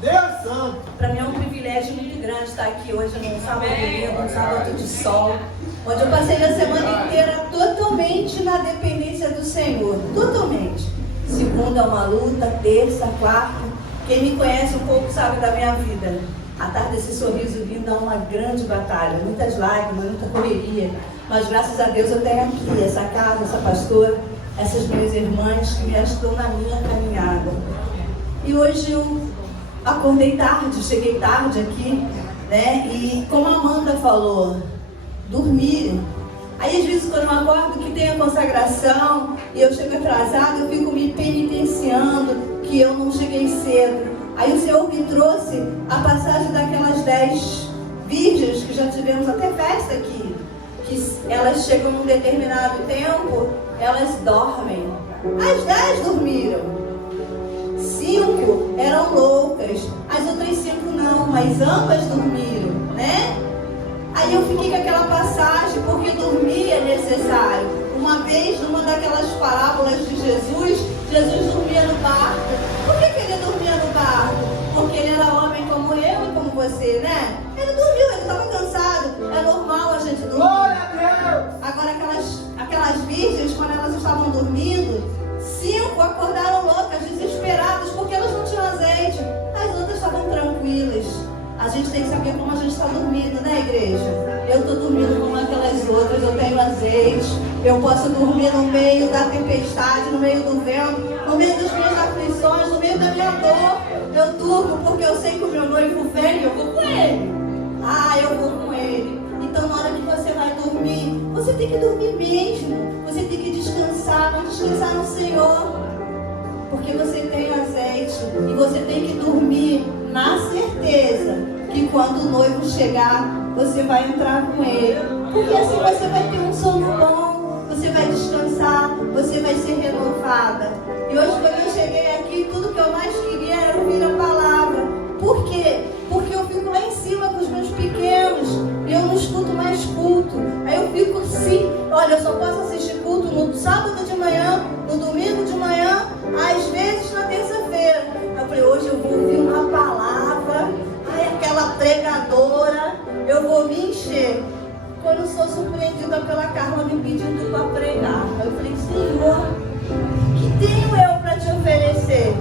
Deus santo. Para mim é um privilégio muito grande estar aqui hoje num sábado domingo, num sábado de sol, onde eu passei a semana inteira totalmente na dependência do Senhor, totalmente. Segunda é uma luta, terça, quarta. Quem me conhece um pouco sabe da minha vida. À tarde esse sorriso lindo é uma grande batalha, muitas lágrimas, muita correria. Mas graças a Deus eu tenho aqui essa casa, essa pastora, essas minhas irmãs que me ajudam na minha caminhada. E hoje eu acordei tarde, cheguei tarde aqui, né? E como a Amanda falou, dormir. Aí às vezes quando eu acordo que tem a consagração e eu chego atrasada, eu fico me penitenciando que eu não cheguei cedo. Aí o Senhor me trouxe a passagem daquelas 10 virgens que já tivemos até festa aqui, que elas chegam num determinado tempo, elas dormem. As 10 dormiram. 5 eram loucas, as outras 5 não, mas ambas dormiram, né? Aí eu fiquei com aquela passagem, porque dormir é necessário. Uma vez, numa daquelas parábolas de Jesus, Jesus dormia no barco. Por que ele dormia no barco? Porque ele era homem como eu e como você, né? Ele dormiu, ele estava cansado. É normal a gente dormir. Glória a Deus! Agora aquelas virgens, quando elas estavam dormindo, 5 acordaram loucas, desesperadas, porque elas não tinham azeite. As outras estavam tranquilas. A gente tem que saber como a gente está dormindo, né, igreja? Eu estou dormindo como aquelas outras, eu tenho azeite. Eu posso dormir no meio da tempestade, no meio do vento, no meio das minhas aflições, no meio da minha dor. Eu durmo porque eu sei que o meu noivo vem e eu vou com ele. Eu vou com ele. Então, na hora que você vai dormir, você tem que dormir mesmo. Você tem que descansar, não descansar no Senhor. Porque você tem azeite e você tem que dormir na certeza que quando o noivo chegar, você vai entrar com ele. Porque assim você vai ter um sono bom, você vai descansar, você vai ser renovada. E hoje quando eu cheguei aqui, tudo que eu mais queria era ouvir a palavra. Por quê? Porque eu fico lá em cima com os meus pequenos e eu não escuto mais culto. Aí eu fico assim, olha, eu só posso assistir culto no sábado de manhã, no domingo de manhã, às vezes na terça-feira. Eu falei, hoje eu vou ouvir uma palavra, aquela pregadora, eu vou me encher. Quando eu sou surpreendida pela Carla me pedindo para pregar, eu falei, Senhor, o que tenho eu para te oferecer?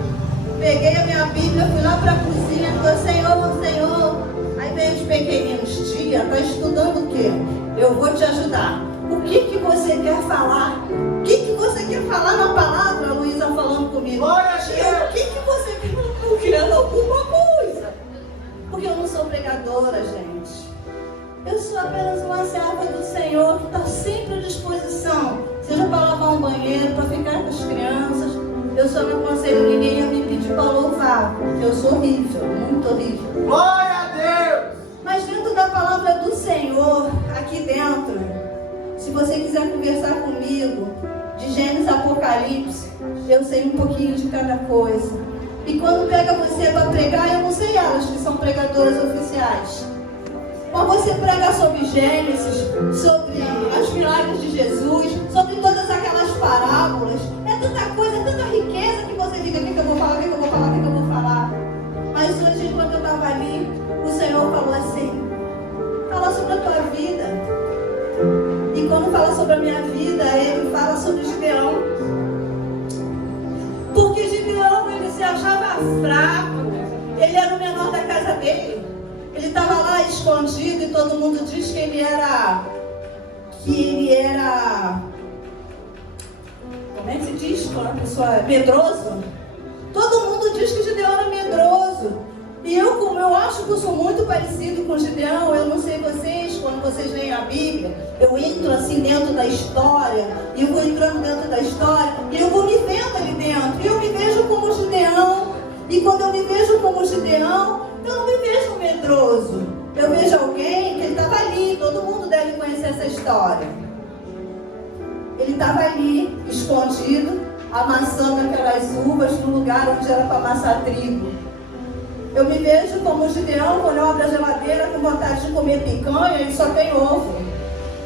Peguei a minha Bíblia, fui lá para a cozinha, falei, Senhor. Aí veio os pequeninos, tia, está estudando o quê? Eu vou te ajudar. O que você quer falar? O que você quer falar na palavra? A Luísa falando comigo. Tia, o que você quer? Eu querendo alguma coisa. Porque eu não sou pregadora, gente. Eu sou apenas uma serva do Senhor que está sempre à disposição. Seja para lavar um banheiro, para ficar com as crianças. Eu só não aconselho ninguém a me pedir para louvar, porque eu sou horrível, muito horrível. Glória a Deus! Mas dentro da palavra do Senhor, aqui dentro, se você quiser conversar comigo, de Gênesis a Apocalipse, eu sei um pouquinho de cada coisa. E quando pega você para pregar, eu não sei elas que são pregadoras oficiais. Quando você prega sobre Gênesis, sobre os milagres de Jesus, sobre todas aquelas parábolas, é tanta coisa, tanta riqueza que você fica, o que eu vou falar, o que eu vou falar, o que eu vou falar. Mas hoje, enquanto eu estava ali, o Senhor falou assim, fala sobre a tua vida. E quando fala sobre a minha vida, ele fala sobre Gideão. Porque Gideão, ele se achava fraco, ele era o menor da casa dele. Ele estava lá escondido e todo mundo diz que ele era, como é que se diz quando a pessoa é medroso? Todo mundo diz que Gideão era medroso. E eu, como eu acho que eu sou muito parecido com Gideão, eu não sei vocês, quando vocês leem a Bíblia, eu entro assim dentro da história, e eu vou entrando dentro da história, e eu vou me vendo ali dentro, e eu me vejo como Gideão. E quando eu me vejo como Gideão, eu não me vejo medroso. Eu vejo alguém que ele estava ali, todo mundo deve conhecer essa história. Ele estava ali, escondido, amassando aquelas uvas no lugar onde era para amassar trigo. Eu me vejo como Gideão, quando eu abro a geladeira com vontade de comer picanha e só tem ovo.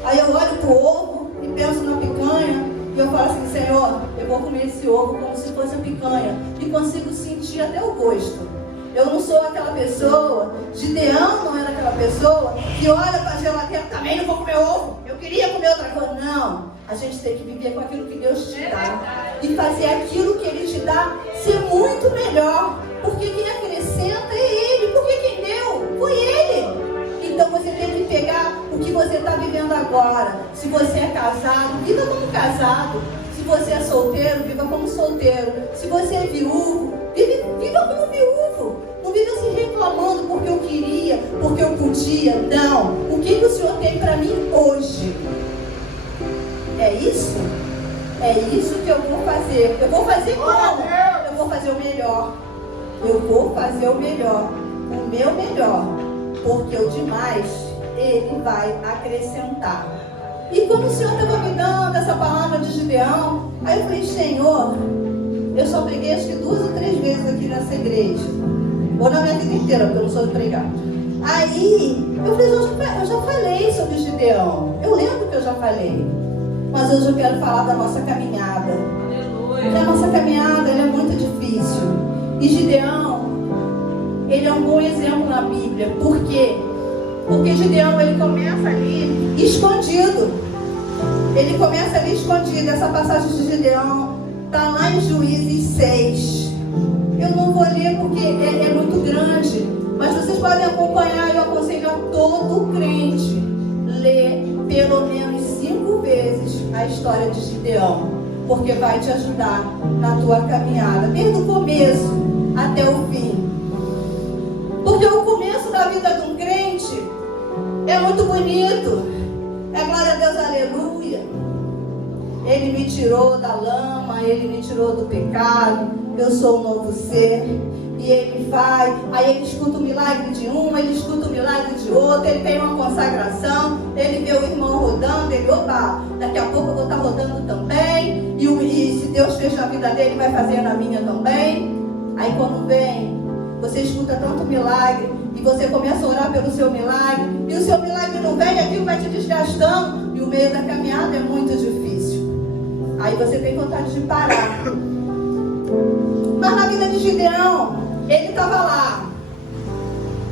Aí eu olho para o ovo e penso na picanha e eu falo assim, Senhor, eu vou comer esse ovo como se fosse picanha. E consigo sentir até o gosto. Eu não sou sou aquela pessoa, Gideão não era aquela pessoa que olha para a geladeira, também não vou comer ovo, eu queria comer outra coisa. Não, a gente tem que viver com aquilo que Deus te dá e fazer aquilo que Ele te dá ser muito melhor, porque quem acrescenta é Ele, porque quem deu foi Ele. Então você tem que pegar o que você está vivendo agora. Se você é casado, viva como casado. Se você é solteiro, viva como solteiro. Se você é viúvo, viva como viúvo. Não viva se reclamando porque eu queria, porque eu podia. Não. O que o Senhor tem para mim hoje? É isso? É isso que eu vou fazer. Eu vou fazer como? Eu vou fazer o melhor. Eu vou fazer o melhor. O meu melhor. Porque o demais, Ele vai acrescentar. E como o Senhor estava me dando essa palavra de Gideão, aí eu falei, Senhor, eu só preguei acho que 2 ou 3 vezes aqui nessa igreja. Ou na minha vida inteira, porque eu não sou de pregar. Aí, eu falei, eu já falei sobre Gideão. Eu lembro que eu já falei. Mas hoje eu quero falar da nossa caminhada. Porque a nossa caminhada ela é muito difícil. E Gideão, ele é um bom exemplo na Bíblia. Por quê? Porque Gideão, ele começa ali escondido. Ele começa ali escondido. Essa passagem de Gideão está lá em Juízes 6. Eu não vou ler porque é muito grande. Mas vocês podem acompanhar. Eu aconselho a todo crente ler pelo menos 5 vezes a história de Gideão. Porque vai te ajudar na tua caminhada. Desde o começo até o fim. Porque o começo da vida de um crente é muito bonito. É glória a Deus, aleluia. Ele me tirou da lama, Ele me tirou do pecado. Eu sou um novo ser. E Ele vai, aí Ele escuta o milagre de um, Ele escuta o milagre de outro. Ele tem uma consagração. Ele vê o irmão rodando. Ele, opa, daqui a pouco eu vou estar rodando também. E se Deus fez na vida dele, vai fazer na minha também. Aí quando vem, você escuta tanto milagre e você começa a orar pelo seu milagre e o seu milagre não vem, aquilo vai te desgastando e o meio da caminhada é muito difícil. Aí você tem vontade de parar. Mas na vida de Gideão, ele estava lá,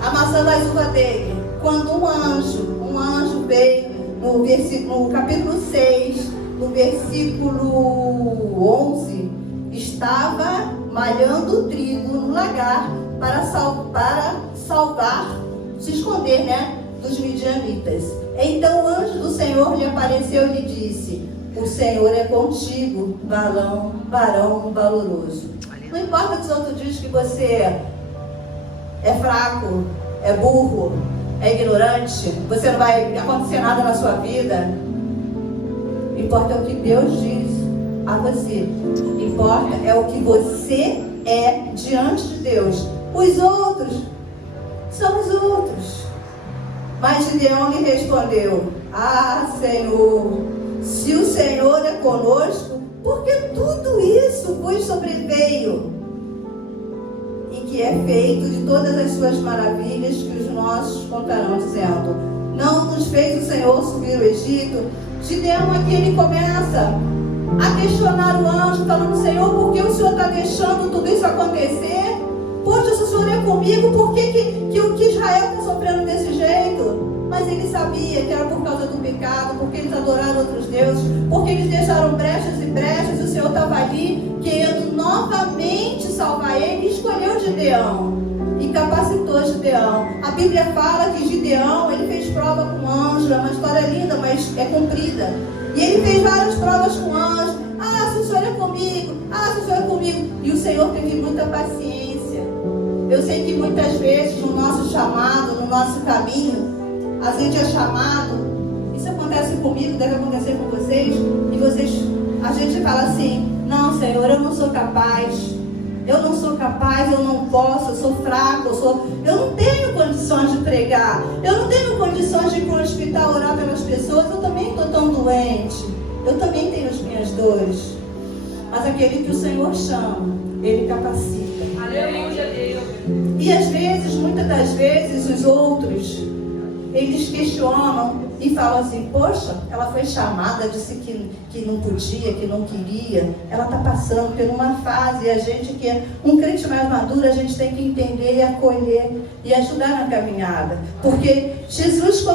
amassando as uvas dele, quando um anjo veio no capítulo 6, no versículo 11, estava malhando trigo no lagar para salvar, se esconder, dos midianitas. Então o anjo do Senhor lhe apareceu e lhe disse: o Senhor é contigo, varão valoroso. Não importa que os outros dizem que você é fraco, é burro, é ignorante, você não vai acontecer nada na sua vida. Importa é o que Deus diz a você. Importa é o que você é diante de Deus. Os outros são os outros. Mas Gideão lhe respondeu: ah, Senhor, se o Senhor é conosco, porque tudo isso vos sobreveio, e que é feito de todas as suas maravilhas que os nossos contarão, dizendo: não nos fez o Senhor subir o Egito? Gideão aqui ele começa a questionar o anjo, falando: Senhor, por que o Senhor está deixando tudo isso acontecer? Poxa, se o Senhor é comigo, por que Israel está sofrendo desse jeito? Mas ele sabia que era por causa do pecado, porque eles adoraram outros deuses, porque eles deixaram brechas e brechas, e o Senhor estava ali querendo novamente salvar ele, e escolheu Gideão e capacitou Gideão. A Bíblia fala que Gideão, ele fez prova com o anjo. É uma história linda, mas é comprida. E ele fez várias provas com o anjo. Ah, se o Senhor é comigo, ah, se o Senhor é comigo. E o Senhor teve muita paciência. Eu sei que muitas vezes no nosso chamado, no nosso caminho, a gente é chamado. Isso acontece comigo, deve acontecer com vocês. E a gente fala assim: não, Senhor, eu não sou capaz. Eu não sou capaz, eu não posso, eu sou fraco, eu não tenho condições de pregar, eu não tenho condições de ir para o hospital orar pelas pessoas, eu também estou tão doente, eu também tenho as minhas dores. Mas aquele que o Senhor chama, Ele capacita. Aleluia, Deus. E às vezes, muitas das vezes, os outros eles questionam e falam assim: poxa, ela foi chamada, disse que não podia, que não queria, ela está passando por uma fase, e a gente que é um crente mais maduro, a gente tem que entender e acolher e ajudar na caminhada, porque Jesus,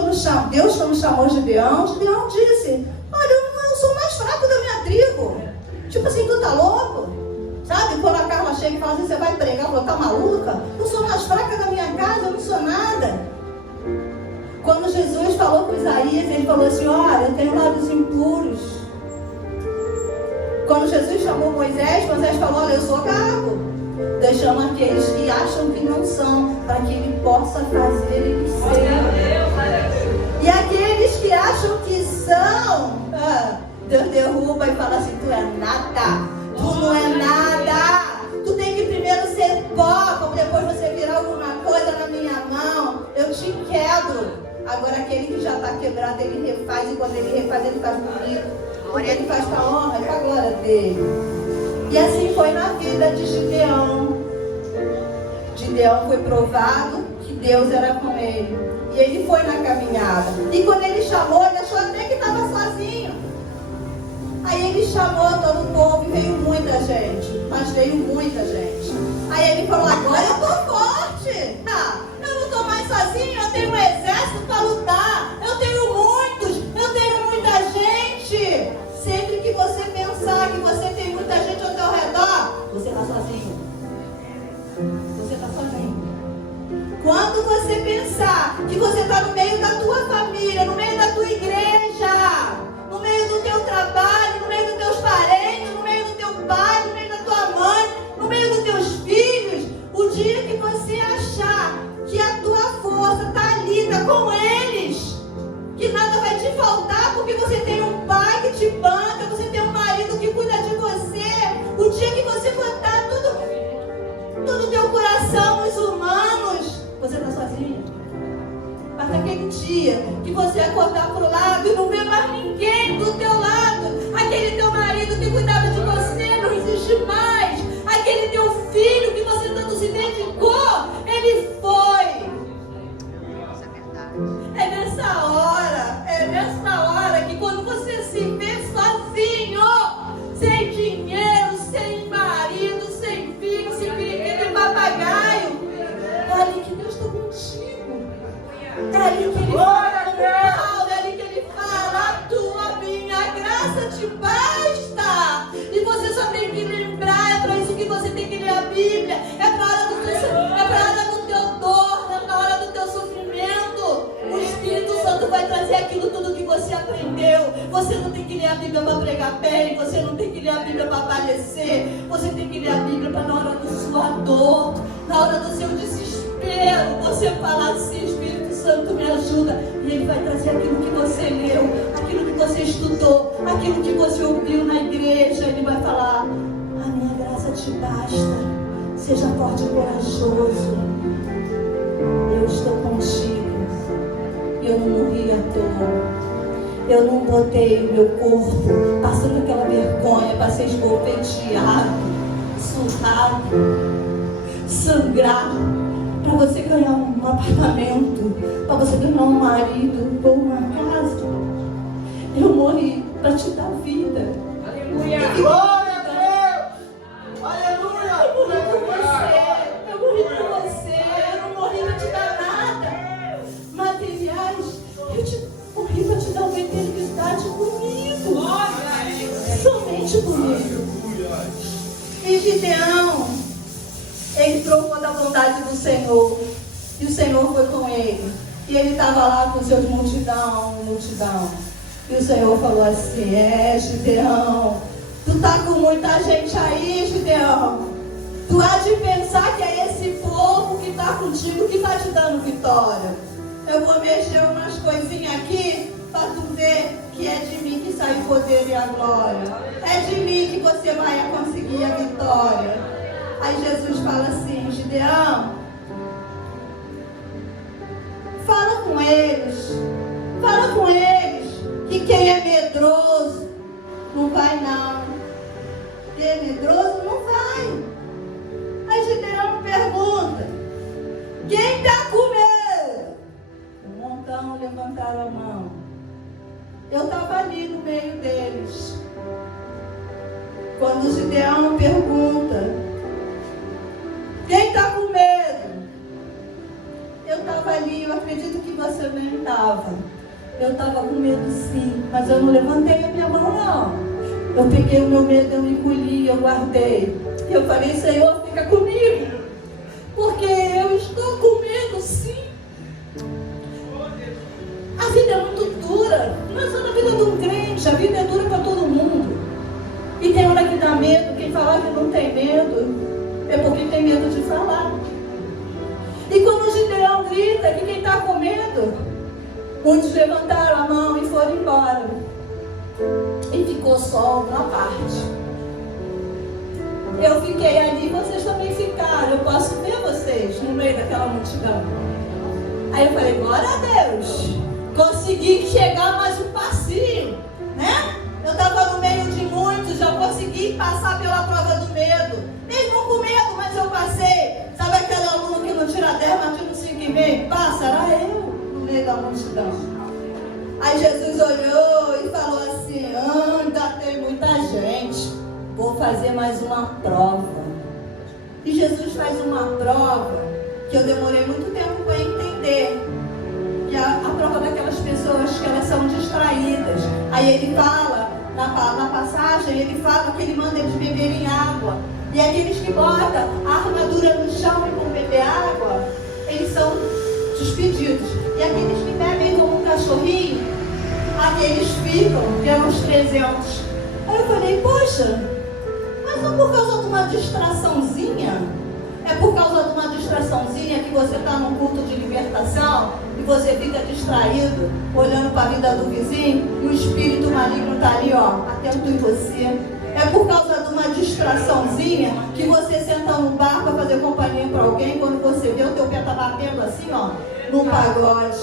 Deus quando chamou Gideão disse: olha, eu sou o mais fraco da minha tribo, tipo assim, tu tá louco? Sabe, quando a Carla chega e fala assim: você vai pregar, eu vou tá maluca? Eu sou mais fraca da minha casa, eu não sou nada. Quando Jesus falou com Isaías, ele falou assim: olha, eu tenho lábios impuros. Quando Jesus chamou Moisés falou: olha, eu sou gago. Deus chama aqueles que acham que não são, para que ele possa fazer eles serem. E aqueles que acham que são, Deus derruba e fala assim: tu é nada, tu não é nada. Tu tem que primeiro ser pó, para depois você virar alguma coisa na minha mão. Eu te quebro. Agora aquele que já está quebrado, ele refaz, e quando ele refaz, ele faz bonito. Porque ele faz com a honra e com a glória dele. E assim foi na vida de Gideão. Gideão foi provado que Deus era com ele. E ele foi na caminhada. E quando ele chamou, ele achou até que estava sozinho. Aí ele chamou todo o povo e veio muita gente. Mas veio muita gente. Aí ele falou: agora eu estou forte. Eu não estou mais sozinho, eu tenho um exército para lutar. Eu tenho muita gente. Sempre que você pensar que você tem muita gente ao teu redor, você está sozinho. Você está sozinho. Quando você pensar que você está no meio da tua família, no meio da tua igreja, no meio do teu trabalho, no meio dos teus parentes, no meio do teu pai, no meio da tua mãe, no meio dos teus filhos, o dia que você achar que a tua força está ali, está com eles, que nada vai te faltar, porque você tem um pai que te banca, você tem um marido que cuida de você, o dia que você botar todo o teu coração nos humanos, você está sozinho. Mas naquele dia que você acordar pro lado e não ver mais ninguém do teu lado, aquele teu marido que cuidava de você não existe mais, aquele teu filho que você tanto se dedicou, ele foi. É nessa hora que quando você se vê sozinho, sem dinheiro, sem marido, sem filho, sem periquito e papagaio, é ali que Deus está contigo. É ali que ele fala com Paulo, é ali que ele fala: a tua minha graça te basta. E você só tem que lembrar, é para isso que você tem que ler a Bíblia, é para a hora do teu dor, é para a hora do teu sofrimento. O Espírito Santo vai trazer aquilo tudo que você aprendeu. Você não tem que ler a Bíblia para pregar bem, você não tem que ler a Bíblia para padecer, você tem que ler a Bíblia para na hora da sua dor, na hora do seu desespero, você falar assim: Espírito Santo, me ajuda. E ele vai trazer aquilo que você leu, aquilo que você estudou, aquilo que você ouviu na igreja. Ele vai falar: a minha graça te basta, seja forte e corajoso, eu estou contigo. Eu não morri à toa, eu não botei o meu corpo passando aquela vergonha para ser esbofeteado, surrado, sangrar, para você ganhar um apartamento, para você ganhar um marido ou uma casa. Eu morri para te dar vida. Aleluia! Glória a Deus! Aleluia! Eu morri por você, eu não morri para te dar nada materiais, eu morri para te dar uma eternidade comigo. Somente comigo. E Gideão, ele provou da bondade do Senhor, e o Senhor foi com ele, e ele estava lá com seus multidão. E o Senhor falou assim: Gideão, tu tá com muita gente aí, Gideão. Tu há de pensar que é esse povo que está contigo que está te dando vitória. Eu vou mexer umas coisinhas aqui para tu ver que é de mim que sai o poder e a glória. É de mim que você vai conseguir a vitória. Aí Jesus fala assim: Gideão, fala com eles que quem é medroso não vai não. Quem é medroso não vai. Aí Gideão pergunta: quem está com medo? Um montão quando Gideão pergunta: quem está com medo? Eu estava ali, eu acredito que você nem estava. Eu estava com medo sim, mas eu não levantei a minha mão não. Eu peguei o meu medo, eu encolhi, eu guardei. E eu falei: Senhor, fica comigo, porque eu estou com medo sim. A vida é muito dura, não é só na vida de um crente, a vida é dura para todo mundo. E tem hora que dá medo. Quem falar que não tem medo é porque tem medo de falar. E quando o Gideão grita que quem está com medo, muitos levantaram a mão e foram embora. E ficou só uma parte. Eu fiquei ali, vocês também ficaram. Eu posso ver vocês no meio daquela multidão. Aí eu falei: glória a Deus, consegui chegar mais um passinho, né? Eu estava no meio de muitos, já consegui passar pela prova do medo. Mesmo com medo, mas eu passei. Sabe aquele aluno que não tira 10, mas tira 5,5? Passa, era eu no meio da multidão. Aí Jesus olhou e falou assim: ainda tem muita gente, vou fazer mais uma prova. E Jesus faz uma prova que eu demorei muito tempo para entender. Que a prova daquelas pessoas que elas são distraídas. Aí ele fala, na passagem, ele fala que ele manda eles beberem água. E aqueles que botam a armadura no chão e vão beber água, eles são despedidos. E aqueles que bebem como um cachorrinho, aqueles ficam, que eram os 300. Aí eu falei: poxa, mas não por causa de uma distraçãozinha? É por causa de uma distraçãozinha que você está num culto de libertação e você fica distraído, olhando para a vida do vizinho, e o espírito maligno está ali, ó, atento em você. É por causa de uma distraçãozinha que você senta no bar para fazer companhia para alguém, quando você vê, o teu pé está batendo assim, ó, num pagode.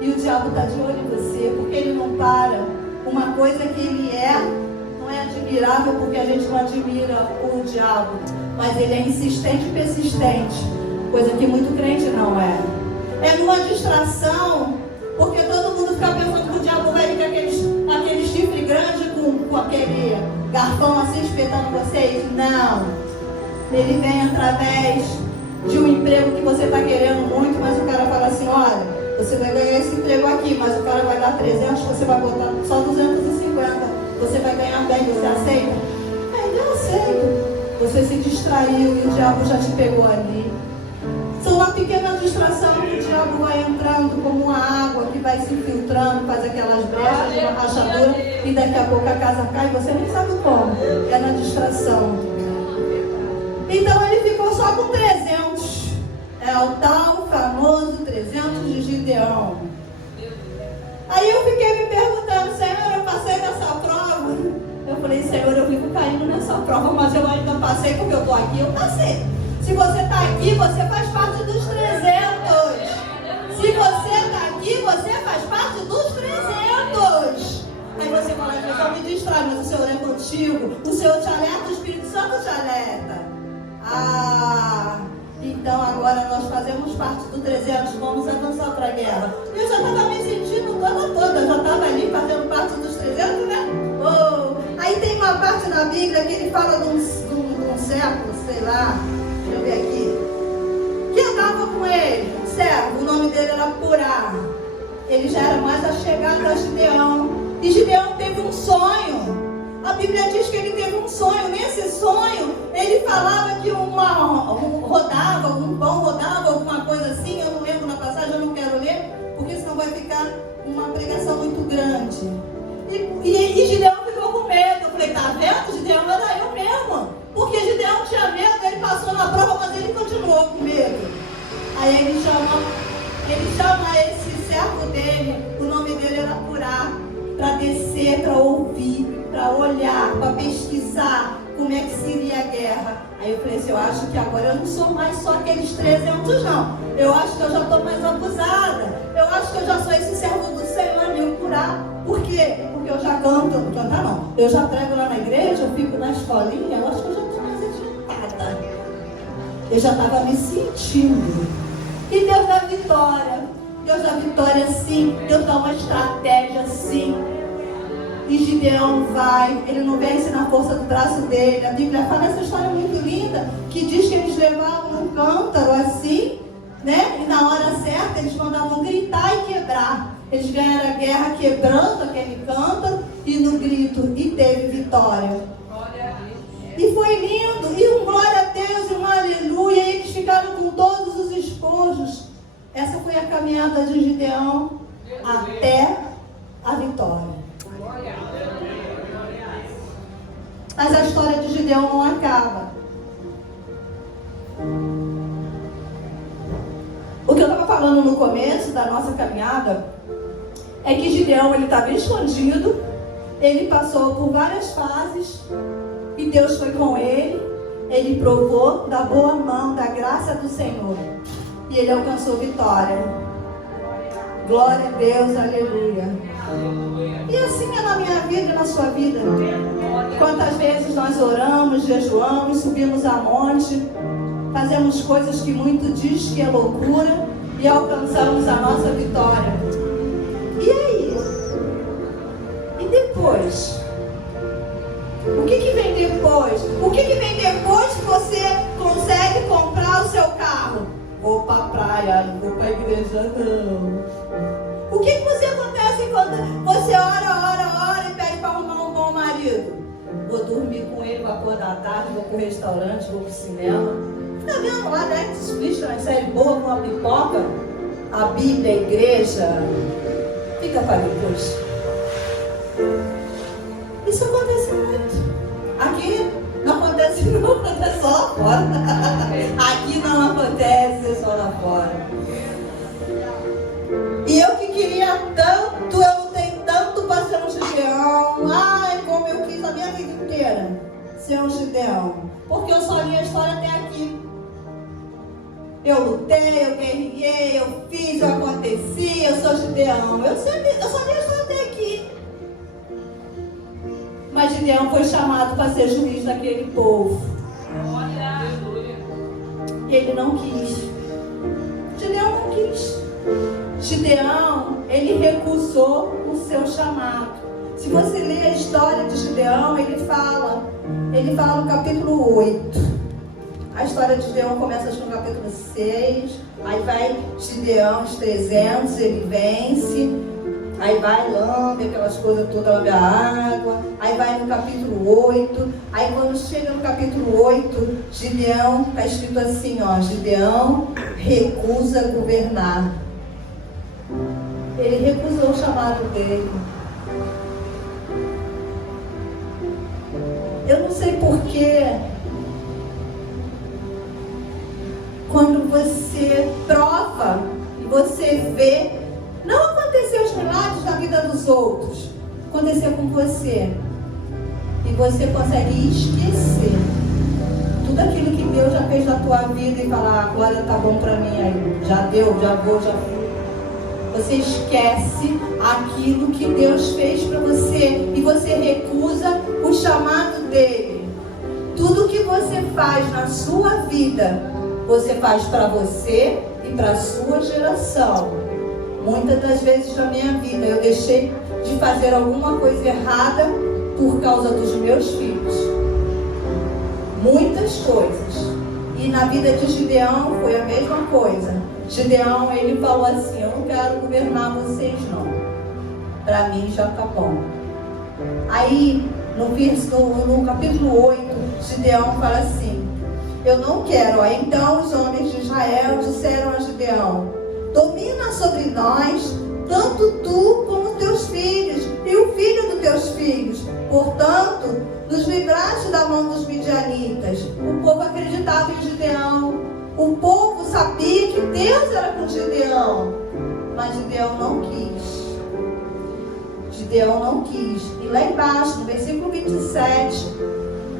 E o diabo está de olho em você, porque ele não para. Uma coisa que ele não é admirável, porque a gente não admira o diabo, mas ele é insistente e persistente, coisa que muito crente não é. É numa distração, porque todo mundo fica pensando que o diabo vai vir com aquele chifre grande com aquele garfão assim espetando vocês. Não. Ele vem através de um emprego que você está querendo muito, mas o cara fala assim: olha, você vai ganhar esse emprego aqui, mas o cara vai dar 300, você vai botar só 250. Você vai ganhar 10, você aceita? Eu aceito. Você se distraiu e o diabo já te pegou ali. São uma pequena distração que o diabo vai entrando como uma água que vai se infiltrando, faz aquelas brechas de uma rachadura e daqui a pouco a casa cai e você nem sabe como. É na distração. Então ele ficou só com 300. É o tal famoso 300 de Gideão. Aí eu fiquei me perguntando: Senhor, eu passei nessa prova? Eu falei: Senhor, eu fico caindo nessa prova, mas eu ainda passei, porque eu estou aqui, eu passei. Se você está aqui, você faz parte dos 300. Se você está aqui, você faz parte dos 300. Aí você fala: eu só me distrai, mas o Senhor é contigo. O Senhor te alerta, o Espírito Santo te alerta. Então agora nós fazemos parte do 300, vamos avançar para a guerra. Eu já estava me sentindo toda, já estava ali fazendo parte dos 300, né? Aí tem uma parte na Bíblia que ele fala de um servo, sei lá, deixa eu ver aqui, que andava com ele, um servo, o nome dele era Purá. Ele já era mais achegado a Gideão. E Gideão teve um sonho. A Bíblia diz que ele teve um sonho. Nesse sonho, ele falava que um pão rodava, alguma coisa assim. Eu não lembro na passagem, eu não quero ler, porque senão vai ficar uma pregação muito grande. E Gideão ficou com medo. Eu falei: tá vendo? Gideão era eu mesmo. Porque Gideão tinha medo, ele passou na prova, mas ele continuou com medo. Aí ele chama esse servo dele, o nome dele era Purá, para descer, para ouvir, para olhar, para pesquisar como é que seria a guerra. Aí eu falei assim: eu acho que agora eu não sou mais só aqueles 300 não. Eu acho que eu já estou mais abusada. Eu acho que eu já sou esse servo do Senhor, meu Purá. Por quê? Porque eu já canto, eu já prego lá na igreja, eu fico na escolinha, eu acho que eu já estou mais adiantada. Eu já estava me sentindo. E Deus dá vitória. Deus dá vitória sim. Deus dá uma estratégia sim. E Gideão vai, ele não vence na força do braço dele. A Bíblia fala essa história muito linda, que diz que eles levavam um cântaro assim, né? E na hora certa eles mandavam gritar e quebrar. Eles ganharam a guerra quebrando aquele cântaro e no grito, e teve vitória. E foi lindo, e um glória a Deus, e um aleluia, e eles ficaram com todos os espojos. Essa foi a caminhada de Gideão até a vitória. Mas a história de Gideão não acaba. O que eu estava falando no começo da nossa caminhada é que Gideão, ele estava escondido, ele passou por várias fases e Deus foi com ele, ele provou da boa mão, da graça do Senhor e ele alcançou vitória. Glória a Deus, aleluia. E assim é na minha vida e na sua vida. Quantas vezes nós oramos, jejuamos, subimos a monte, fazemos coisas que muito diz que é loucura e alcançamos a nossa vitória. E aí? E depois? O que vem depois? O que vem depois que você consegue comprar o seu carro? Vou para a praia, não vou para a igreja não. O que você acontece quando você ora e pede para arrumar um bom marido? Vou dormir com ele, vou acordar à tarde, vou para o restaurante, vou para o cinema. Fica vendo lá, né? Explícita, uma série boa com uma pipoca. A Bíblia, a igreja. Fica para depois. Isso acontece muito. Aqui não acontece, não acontece só lá fora. Aqui não acontece, é só lá fora. E eu que queria tanto, eu lutei tanto para ser um Gideão. Ai, como eu quis a minha vida inteira ser um Gideão. Porque eu só li a história até aqui. Eu lutei, eu guerrei, eu fiz, eu aconteci, eu sou Gideão. Eu só li a história até aqui. Mas Gideão foi chamado para ser juiz daquele povo. Ele não quis. Gideão não quis. Gideão, ele recusou o seu chamado. Se você ler a história de Gideão, ele fala no capítulo 8. A história de Gideão começa no capítulo 6. Aí vai Gideão, os 300, ele vence. Aí vai, lambe aquelas coisas todas, lambe a água. Aí vai no capítulo 8. Aí quando chega no capítulo 8, Gideão, está escrito assim, ó. Gideão recusa governar. Ele recusou o chamado dele. Eu não sei porquê. Quando você prova e você vê, não aconteceu os milagres na vida dos outros, aconteceu com você. E você consegue esquecer tudo aquilo que Deus já fez na tua vida e falar, agora tá bom pra mim aí. Já deu, já vou, já fui. Você esquece aquilo que Deus fez para você e você recusa o chamado dele. Tudo que você faz na sua vida, você faz para você e para a sua geração. Muitas das vezes na minha vida eu deixei de fazer alguma coisa errada por causa dos meus filhos. Muitas coisas. E na vida de Gideão foi a mesma coisa. Gideão, ele falou assim, eu não quero governar vocês não. Para mim já tá bom. Aí, no capítulo 8, Gideão fala assim, eu não quero. Aí então os homens de Israel disseram a Gideão, domina sobre nós, tanto tu como teus filhos, e o filho dos teus filhos. Portanto, nos livraste da mão dos midianitas. O povo acreditava em Gideão. O povo sabia que Deus era com Gideão. Mas Gideão não quis. Gideão não quis. E lá embaixo, no versículo 27,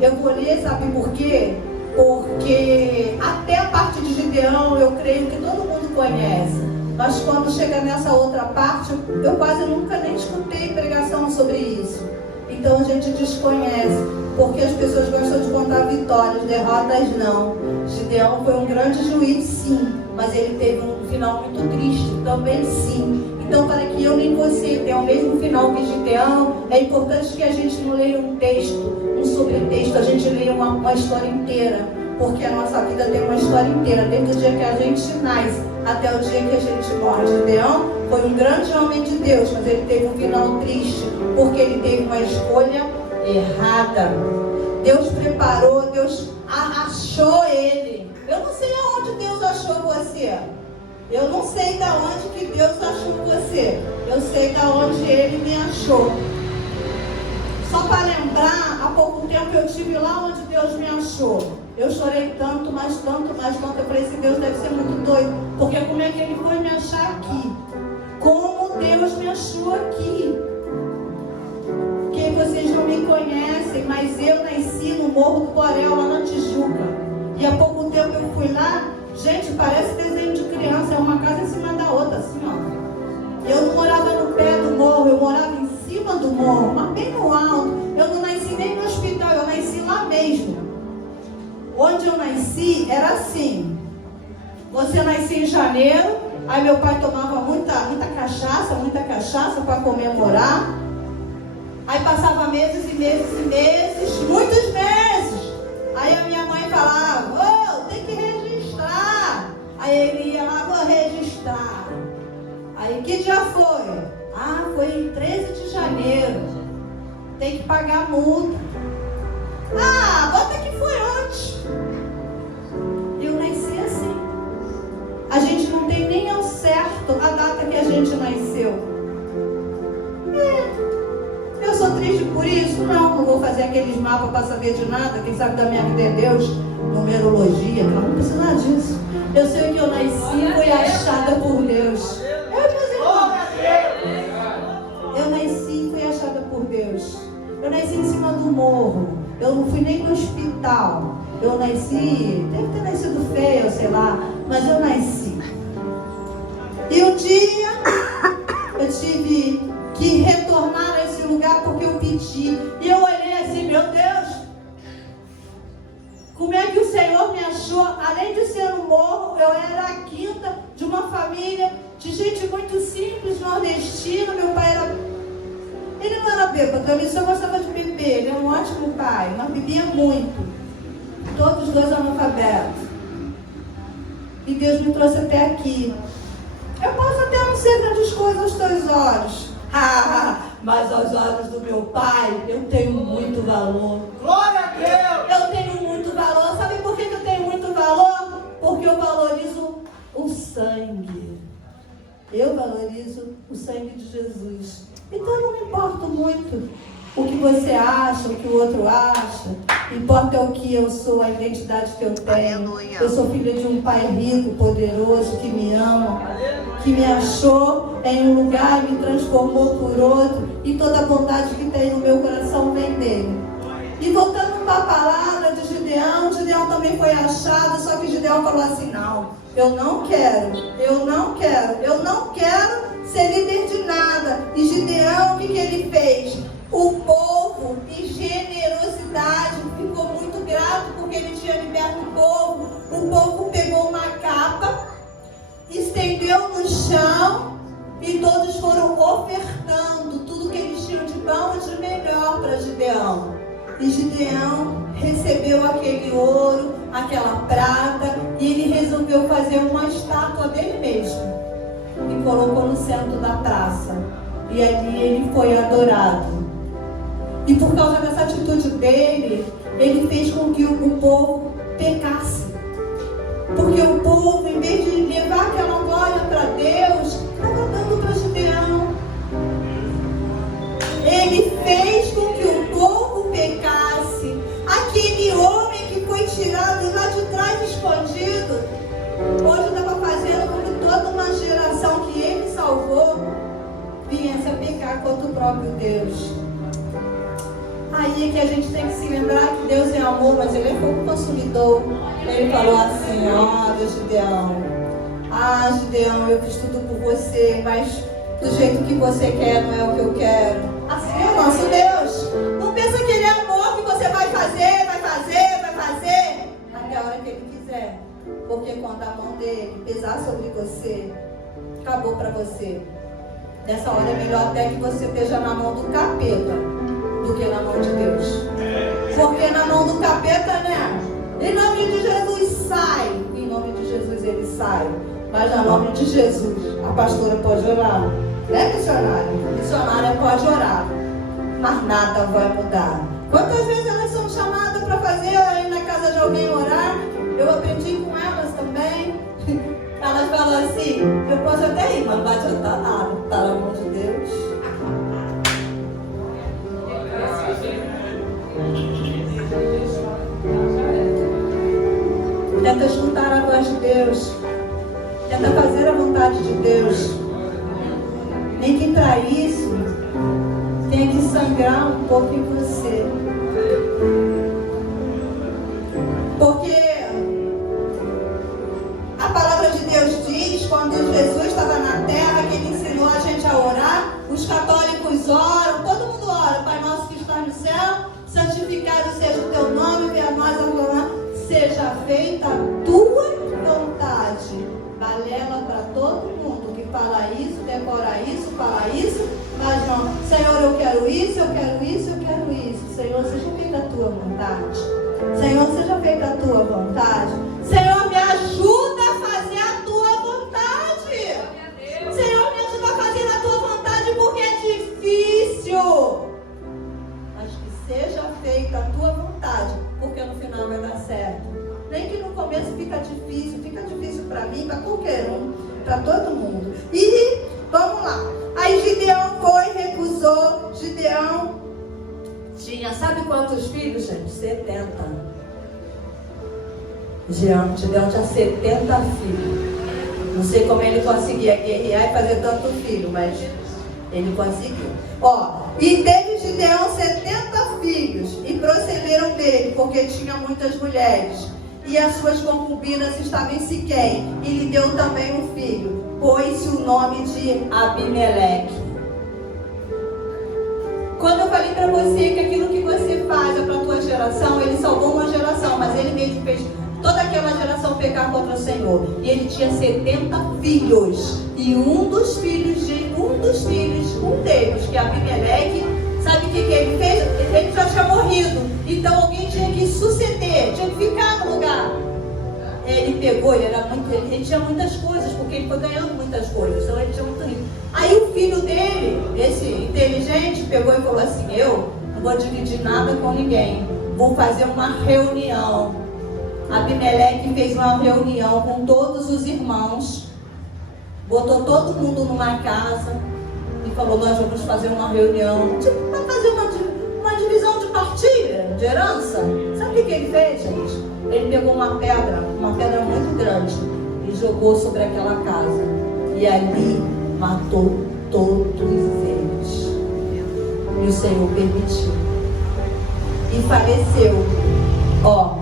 eu vou ler, sabe por quê? Porque até a parte de Gideão, eu creio que todo mundo conhece. Mas quando chega nessa outra parte, eu quase nunca nem escutei pregação sobre isso. Então a gente desconhece, porque as pessoas gostam de contar vitórias, derrotas não. Gideão foi um grande juiz, sim, mas ele teve um final muito triste, também sim. Então, para que eu nem você tenha o mesmo final que Gideão, é importante que a gente não leia um texto, um sobretexto, a gente leia uma história inteira, porque a nossa vida tem uma história inteira, desde o dia que a gente nasce até o dia que a gente morre. Gideão foi um grande homem de Deus, mas ele teve um final triste, porque ele teve uma escolha errada. Deus preparou, Deus achou ele. Eu não sei aonde Deus achou você. Eu não sei da onde que Deus achou você. Eu sei da onde Ele me achou. Só para lembrar, há pouco tempo eu estive lá onde Deus me achou. Eu chorei tanto, mas tanto, mas tanto. Eu falei, esse Deus deve ser muito doido. Porque como é que Ele foi me achar aqui? Como Deus me achou aqui? Porque vocês não me conhecem, mas eu nasci no Morro do Borel, lá na Tijuca. E há pouco tempo eu fui lá. Gente, parece desenho de criança, é uma casa em cima da outra, assim, ó. Eu não morava no pé do morro, eu morava em cima do morro, mas bem no alto. Eu não nasci nem no hospital, eu nasci lá mesmo. Onde eu nasci era assim. Você nascia em janeiro, aí meu pai tomava muita cachaça para comemorar. Aí passava meses e meses e meses, muitos meses. Aí a minha mãe falava, tem que registrar. Aí ele ia lá, vou registrar. Aí que dia foi? Foi em 13 de janeiro. Tem que pagar a multa. Bota que foi antes. Eu nasci assim. A gente não tem nem ao certo a data que a gente nasceu. Eu sou triste por isso? Não vou fazer aqueles mapas para saber de nada. Quem sabe da minha vida é Deus. Numerologia, não precisa nada disso. Eu sei que eu nasci e fui achada por Deus. Eu nasci e fui achada por Deus. Eu nasci em cima do morro. Eu não fui nem no hospital. Eu nasci, deve ter nascido feia, sei lá, mas eu nasci. E um dia eu tive que retornar a esse lugar porque eu pedi. E eu olhei assim, meu Deus, como é que o Senhor me achou? Além de ser um morro, eu era a quinta de uma família de gente muito simples, nordestina. Meu pai era... Ele não era bêbado, ele só gostava de beber. Ele é um ótimo pai, mas bebia muito. Todos os dois analfabetos. E Deus me trouxe até aqui. Eu posso até não ser grandes coisas aos teus olhos. Mas aos olhos do meu pai, eu tenho muito valor. Glória a Deus! Eu tenho muito valor. Sabe por que eu tenho muito valor? Porque eu valorizo o sangue. Eu valorizo o sangue de Jesus. Então eu não me importo muito o que você acha, o que o outro acha. Importa o que eu sou, a identidade que eu tenho. Aleluia. Eu sou filha de um pai rico, poderoso, que me ama, que me achou em um lugar e me transformou por outro. E toda a bondade que tem no meu coração vem dele. E voltando para a palavra de Gideão, Gideão também foi achado, só que Gideão falou assim, não, eu não quero ser líder de nada. E Gideão, o que ele fez? O povo, em generosidade, ficou muito grato porque ele tinha liberto o povo. O povo pegou uma capa, estendeu no chão e todos foram ofertando tudo que eles tinham de bom e de melhor para Gideão. E Gideão recebeu aquele ouro, aquela prata, e ele resolveu fazer uma estátua dele mesmo. E colocou no centro da praça. E ali ele foi adorado. E por causa dessa atitude dele, ele fez com que o povo pecasse. Porque o povo, em vez de levar aquela glória para Deus, estava dando para Gideão. Ele fez com que o povo pecasse. Aquele homem que foi tirado lá de trás, escondido, hoje estava fazendo com que toda uma geração que ele salvou viesse a pecar contra o próprio Deus. Aí é que a gente tem que se lembrar que Deus é amor, mas Ele é fogo consumidor. Ele falou assim, Gideão, Gideão, eu fiz tudo por você, mas do jeito que você quer não é o que eu quero. Assim é o nosso Deus. Não pensa que Ele é amor, que você vai fazer até a hora que Ele quiser. Porque quando a mão dele pesar sobre você, acabou para você. Nessa hora é melhor até que você esteja na mão do capeta do que na mão de Deus. Porque na mão do capeta, né? Em nome de Jesus sai. Em nome de Jesus ele sai. Mas no nome de Jesus, a pastora pode orar. Né, missionária? Missionária pode orar. Mas nada vai mudar. Quantas vezes elas são chamadas para fazer aí na casa de alguém orar? Eu aprendi com elas também. Elas falam assim, eu posso até ir, mas não vai adiantar nada. Está na mão de Deus. Tenta escutar a voz de Deus. Tenta fazer a vontade de Deus. Nem que para isso tem que sangrar um pouco em você. Porque a palavra de Deus diz, quando Jesus estava na terra, que ele ensinou a gente a orar, os católicos oram, todo mundo ora, Pai nosso que está no céu, santificado seja o teu nome, venha a nós a glória, seja feita a tua vontade. Balela para todo mundo que fala isso, decora isso, fala isso, mas não, Senhor, eu quero isso, eu quero isso, eu quero isso. Senhor, seja feita a tua vontade. Senhor, seja feita a tua vontade. Senhor, me ajuda a fazer a tua vontade. Senhor, me ajuda a fazer a tua vontade porque é difícil. Mas que seja feita a tua vontade, porque no final vai dar certo. Nem que no começo fica difícil para mim, para qualquer um, para todo mundo. E vamos lá. Aí Gideão foi, recusou. Gideão tinha, sabe quantos filhos, gente? 70. Gideão tinha 70 filhos. Não sei como ele conseguia guerrear e fazer tanto filho, mas ele conseguiu. E teve Gideão 70 filhos, e procederam dele, porque tinha muitas mulheres. E as suas concubinas estavam em Siquém, e lhe deu também um filho. Pôs-se o nome de Abimeleque. Quando eu falei para você que aquilo que você faz é para a tua geração, ele salvou uma geração, mas ele mesmo fez toda aquela geração pecar contra o Senhor. E ele tinha 70 filhos. E um deles, que é Abimeleque, sabe o que ele fez? Ele já tinha morrido. Então alguém tinha que suceder, tinha que ficar no lugar. Ele pegou, ele tinha muitas coisas, porque ele foi ganhando muitas coisas, então ele tinha muito rico. Aí o filho dele, esse inteligente, pegou e falou assim: eu não vou dividir nada com ninguém, vou fazer uma reunião. Abimeleque fez uma reunião com todos os irmãos, botou todo mundo numa casa e falou: nós vamos fazer uma reunião, tipo, para fazer uma divisão de partilha, de herança. Sabe o que ele fez, gente? Ele pegou uma pedra muito grande, e jogou sobre aquela casa. E ali matou todos eles. E o Senhor permitiu.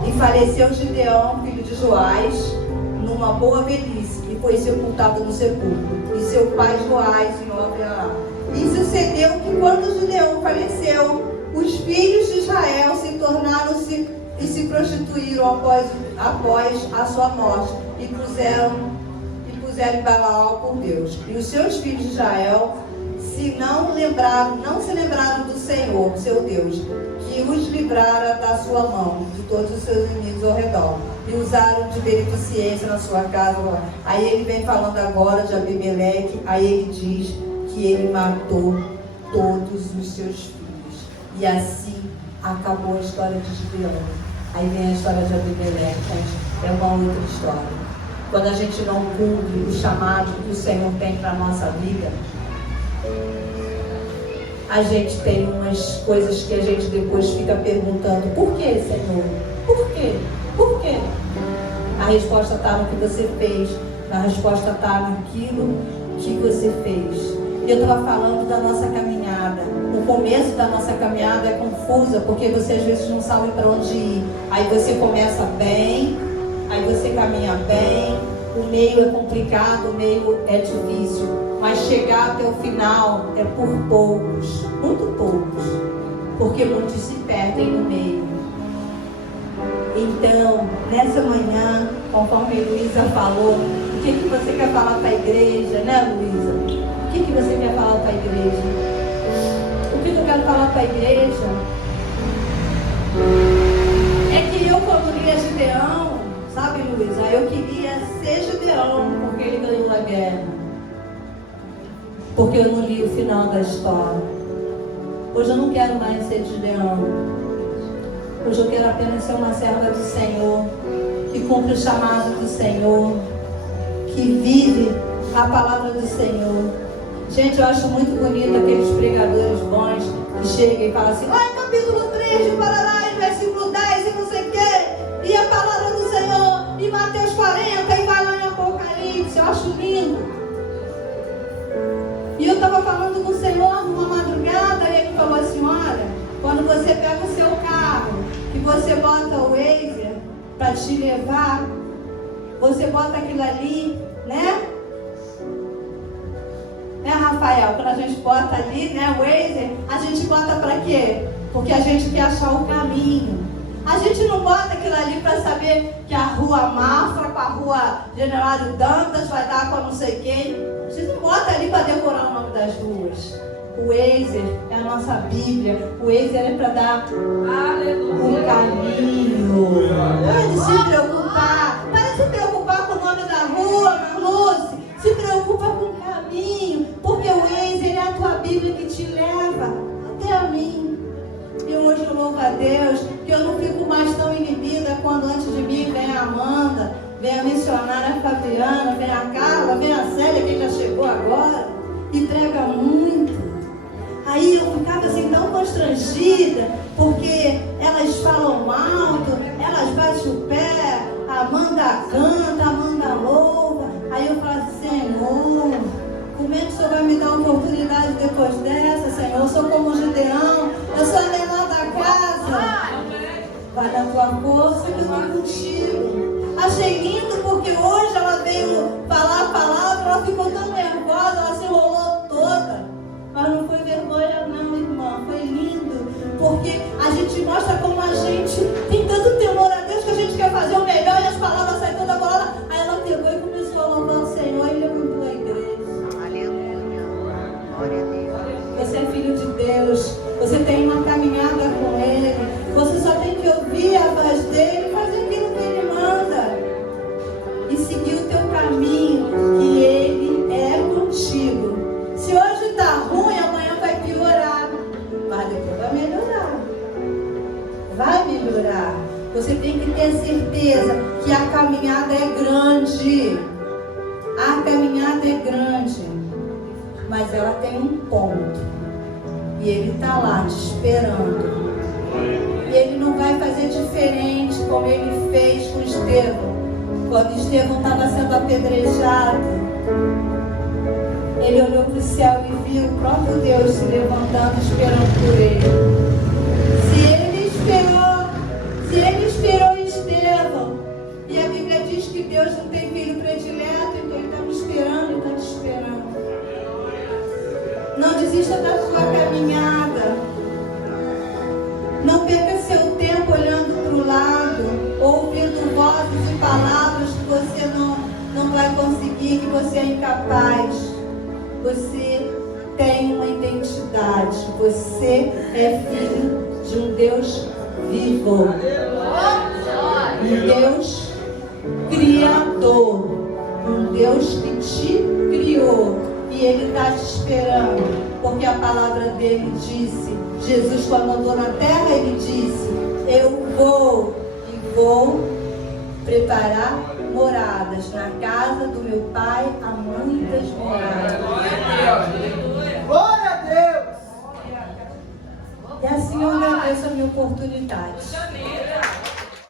E faleceu Gideão, filho de Joás, numa boa velhice, e foi sepultado no sepulcro. E seu pai Joás em Ofra. E sucedeu que quando Gideão faleceu, os filhos de Israel se tornaram-se e se prostituíram após a sua morte, e puseram em Balaal por Deus. E os seus filhos de Israel não se lembraram do Senhor, seu Deus, que os livrara da sua mão, de todos os seus inimigos ao redor, e usaram de beneficência na sua casa. Aí ele vem falando agora de Abimeleque. Aí ele diz que ele matou todos os seus filhos, e assim acabou a história de Gideão. Aí vem a história de Abimeleque, é uma outra história. Quando a gente não cumpre o chamado que o Senhor tem para a nossa vida, a gente tem umas coisas que a gente depois fica perguntando: por que, Senhor? Por quê? Por quê? A resposta está no que você fez, a resposta está naquilo que você fez. Eu estava falando da nossa caminhada. O começo da nossa caminhada é confusa, porque você às vezes não sabe para onde ir. Aí você começa bem, aí você caminha bem, o meio é complicado, o meio é difícil, mas chegar até o final é por poucos, muito poucos, porque muitos se perdem no meio. Então, nessa manhã, conforme a Luísa falou, o que você quer falar para a igreja, né, Luísa? O que você quer falar para a igreja? O que eu quero falar para a igreja é que eu, quando lia Gideão, sabe, Luísa, eu queria ser Gideão, porque ele ganhou a guerra. Porque eu não li o final da história. Hoje eu não quero mais ser Gideão. Hoje eu quero apenas ser uma serva do Senhor, que cumpre o chamado do Senhor, que vive a palavra do Senhor. Gente, eu acho muito bonito aqueles pregadores bons que chegam e falam assim, lá em capítulo 3 de Parará, em versículo 10 e não sei o quê, e a palavra do Senhor, em Mateus 40, e vai lá em Apocalipse. Eu acho lindo. E eu estava falando com o Senhor numa madrugada, e ele falou assim, olha, quando você pega o seu carro, que você bota o Waze para te levar, você bota aquilo ali, né? Né, Rafael? Quando a gente bota ali, né, o Waze, a gente bota para quê? Porque a gente quer achar o caminho. A gente não bota aquilo ali para saber que a rua Mafra com a rua General Dantas vai dar com não sei quem. A gente não bota ali para decorar o nome das ruas. O Waze é a nossa Bíblia. O Waze é para dar um caminho. Para de se preocupar. Para de se preocupar com o nome da rua, Marluce. Se preocupa com o caminho. Porque o Waze é a tua Bíblia que te leva até a mim. E hoje eu louvo a Deus que eu não fico mais tão inibida quando antes de mim vem a Amanda, vem a missionária Fabiana, vem a Carla, vem a Célia, que já chegou agora, e prega muito. Aí eu ficava assim tão constrangida, porque elas falam alto, elas batem o pé, a Amanda canta, a Amanda louva. Aí eu falo assim, Senhor, como é que o Senhor vai me dar uma oportunidade depois dessa, Senhor? Eu sou como Gideão, eu sou a menor da casa. Vai na tua força que eu estou contigo. Achei lindo porque hoje ela veio falar a palavra, ela ficou tão nervosa, ela se enrolou toda. Mas não foi vergonha não, irmã, foi lindo. Porque a gente mostra como a gente tem tanto temor a Deus que a gente quer fazer o melhor e as palavras saem toda bolada. Aí ela pegou e começou a louvar o Senhor e levantou a igreja. Aleluia. Glória a Deus. Você é filho de Deus. Você tem uma caminhada com Ele. Você só tem que ouvir a voz dEle e fazer aquilo que Ele manda. E seguir o teu caminho, que Ele é contigo. Se hoje está ruim, amanhã vai piorar. Mas depois vai melhorar. Vai melhorar. Você tem que ter certeza que a caminhada é grande. A caminhada é grande. Mas ela tem um ponto. E Ele está lá te esperando. E Ele não vai fazer diferente como Ele fez com Estevão. Quando Estevão estava sendo apedrejado, ele olhou para o céu e viu o próprio Deus se levantando, esperando por ele. Se ele esperou Estevão, e a Bíblia diz que Deus não tem filho predileto, então Ele está me esperando e está te esperando. Não desista da sua caminhada. Não perca seu tempo olhando para o lado, ouvindo vozes e palavras que você não vai conseguir, que você é incapaz. Você tem uma identidade. Você é filho de um Deus vivo. Um Deus criador. Um Deus que te criou. E Ele está te esperando. Porque a palavra dele disse, Jesus quando andou na terra, Ele disse, eu vou e vou preparar moradas. Na casa do meu Pai há muitas moradas. Glória a Deus! E assim eu agradeço a minha oportunidade.